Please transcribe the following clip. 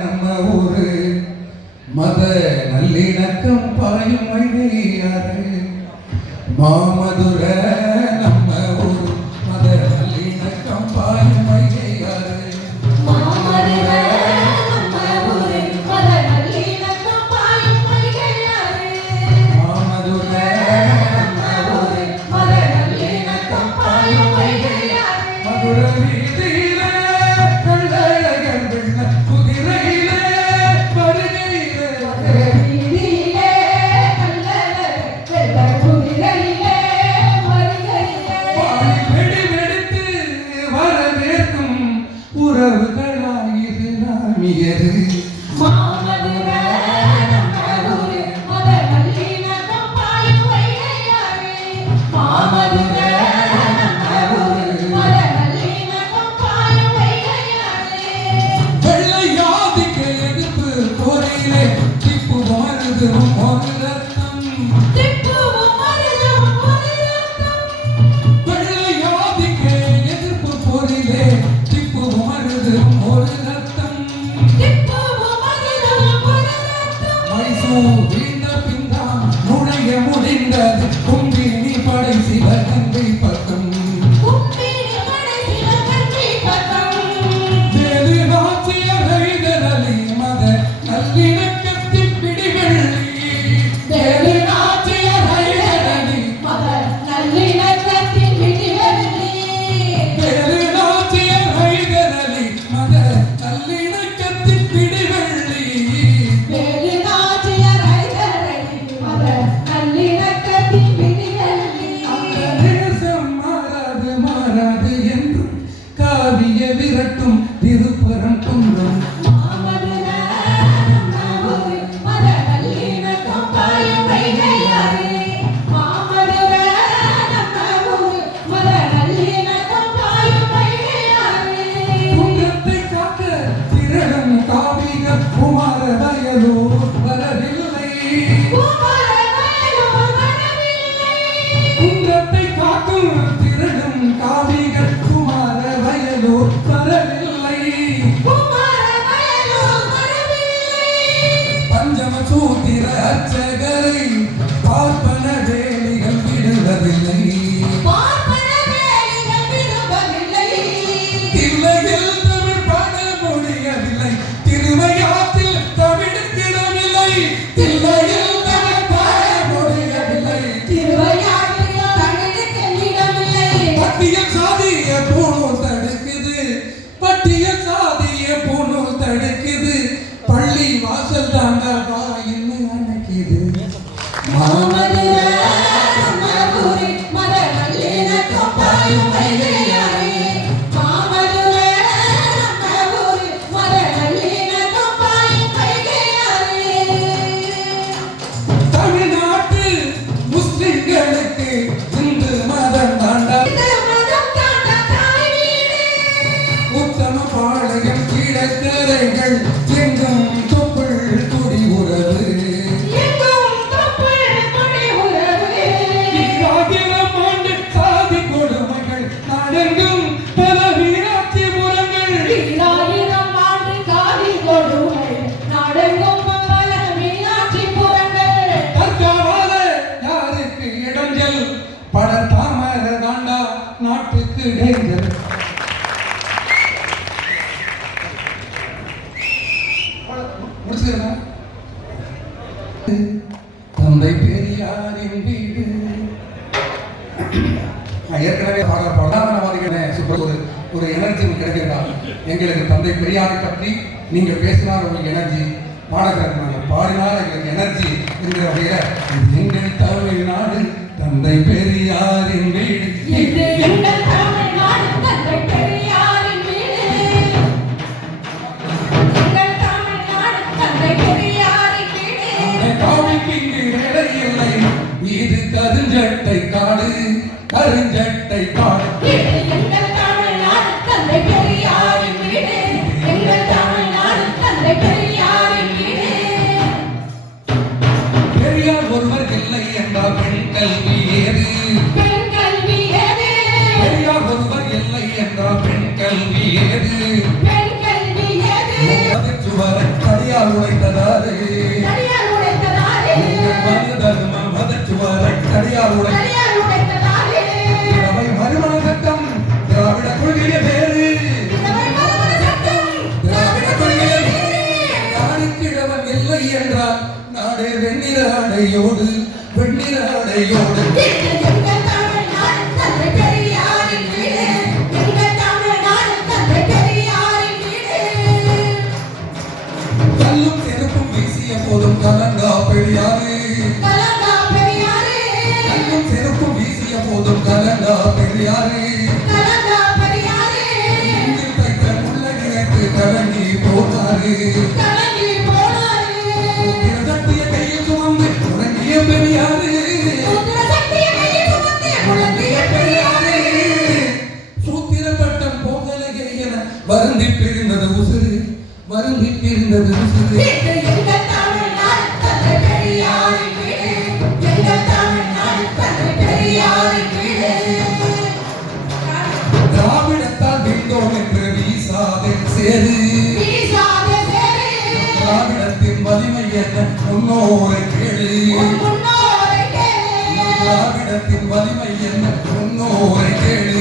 நம்ம ஊரு மத நல்லிணக்கம் பாயும் வழியாறு மாமதுர நம்ம ஊரு மத நல்லிணக்கம் பாயும் வழியாறு மாமதுர நம்ம ஊரு மத நல்லிணக்கம் பாயும் வழியாறு மாமதுர நம்ம ஊரு மத நல்லிணக்கம் பாயும் வழியாறு மதுரை உறவுகளாயிரு நாமியரு மாமதுர நம்ம ஊரு மத நல்லிணக்கம் பாயும் வழியாறு மாமதுர நம்ம ஊரு மத நல்லிணக்கம் பாயும் வழியாறு வெள்ளையாதிக்கு எதிர்ப்பு போரிலே திப்பு மருதும் ஒரு ரத்தம் திப்பு மருதும் ஒரு ரத்தம் வெள்ளையாதிக்கு எதிர்ப்பு போரிலே ஒரு ரத்தம் மைசூர் வீழ்ந்த பின்தான் நுழைய முடிந்தது கும்பினி படை சிவகங்கை பக்கம் வேறு ராஜ்ய ரைதரலி மத நல்லிணக்கத்தின் பிடிவெள்ளி வேறு ராஜ்ய ரைதரலி மத நல்லிணக்கத்தின் பிடிவெள்ளி வேறு ராஜ்ய ரைதரலி மத நல்லிணக்கத்தின் பிடிவெள்ளி வேறு ராஜ்ய ரைதரலி மத நல்லிணக்கத்தின் பிடிவெள்ளி அந்த தேசம் மாறாது மாறாது என்றும் காவிய விரட்டும் திருப்பரம் குன்றம் மாமதுர நம்ம ஊரு மத நல்லிணக்கம் பாயும் வழியாறு மாமதுர நம்ம ஊரு மத நல்லிணக்கம் பாயும் வழியாறு குன்றத்தை காக்க திரளும் காவிக குமார வயலூர் வரவில்லை குன்றத்தை காக்கும் திரளும் காவிக குமார வயலூர் வரவில்லை பஞ்சம சூத்திர அர்ச்சகரை பார்ப்பன வேலிகள் விடுவதில்லை தில்லையில் தமிழ் பாட முடியவில்லை திருவையாற்றில் தமிழுக்கிடமில்லை தில்லையில் தமிழ் பாட முடியவில்லை பட்டியல் சாதிய பூணூல் தடுக்குது பட்டியல் சாதிய பூணூல் தடுக்குது பள்ளி வாசல் தாங்க வாயின்னு அணைக்குது மாமதுர நம்ம ஊரு மத நல்லிணக்கம் பாயும் வழியாறு மாமதுர நம்ம ஊரு மத நல்லிணக்கம் பாயும் வழியாறு தமிழ்நாட்டு முஸ்லிம்களுக்கு இந்து மதம் தாண்டா உத்தம பாளையம் கீழக்கரைகள் எங்கும் தொப்புள் குடி உறவு ஆயிரம் ஆண்டு சாதி கொடுமைகள் நாடெங்கும் பல வீராட்சிபுரங்கள் தற்கால யாருக்கு இடைஞ்சல் பட தாமர தாண்டா நாட்டுக்கு டேஞ்சர் முடிச்சுக்கிறேன் தந்தை பெரியாரின் வீடு ஏற்கனவே ஒரு எனர்ஜி கிடைக்கிறதா எங்களுக்கு தந்தை பெரியாரை பற்றி நீங்க பேசினால் உங்களுக்கு எனர்ஜி பாடகர் நாங்கள் பாடினால் எங்களுக்கு எனர்ஜி இருக்கிற வகையில எங்கள் தமிழ்நாடு தந்தை பெரியாரின் வீடு இது கருஞ்சட்டை காடு கருஞ்சட்டை காடு பெரியார் ஒருவர் இல்லை என்றால் பெண் கல்வி ஏது பெரியார் ஒருவர் இல்லை என்றால் பெண் கல்வி ஏது தடியால் உடைத்ததாரே உங்கள் மனிதர்ம மதச்சுவரை தடியால் உடைத்ததாரே இளமை மறுமண சட்டம் திராவிட கொள்கைய பேரு திராவிட கொள்கைய யாருக்கிழவன் இல்லை என்றால் நாடே வெண்ணிற ஆடையோடு வெண்ணிற ஆடையோடு கல்லும் செருப்பும் வீசிய போதும் கலங்கா பெரியாரு கல்லும் செருப்பும் வீசிய போதும் கலங்கா பெரியாரு நெஞ்சில் தைத்த முள்ள நினைத்து கலங்கி போனாரு சட்டிய கையில் சுமந்து உறங்கிய பெரியாரு சூத்திர பட்டம் போகலையே என வருந்தி பிரிந்தது உசுறு வருந்தி பிரிந்தது உசுறு திராவிடத்தால் வீழ்ந்தோம் என்று வீசாதே சேரு திராவிடத்தின் வலிமை என்ன முன்னோரை கேளு திராவிடத்தின் வலிமை என்ன முன்னோரை கேளு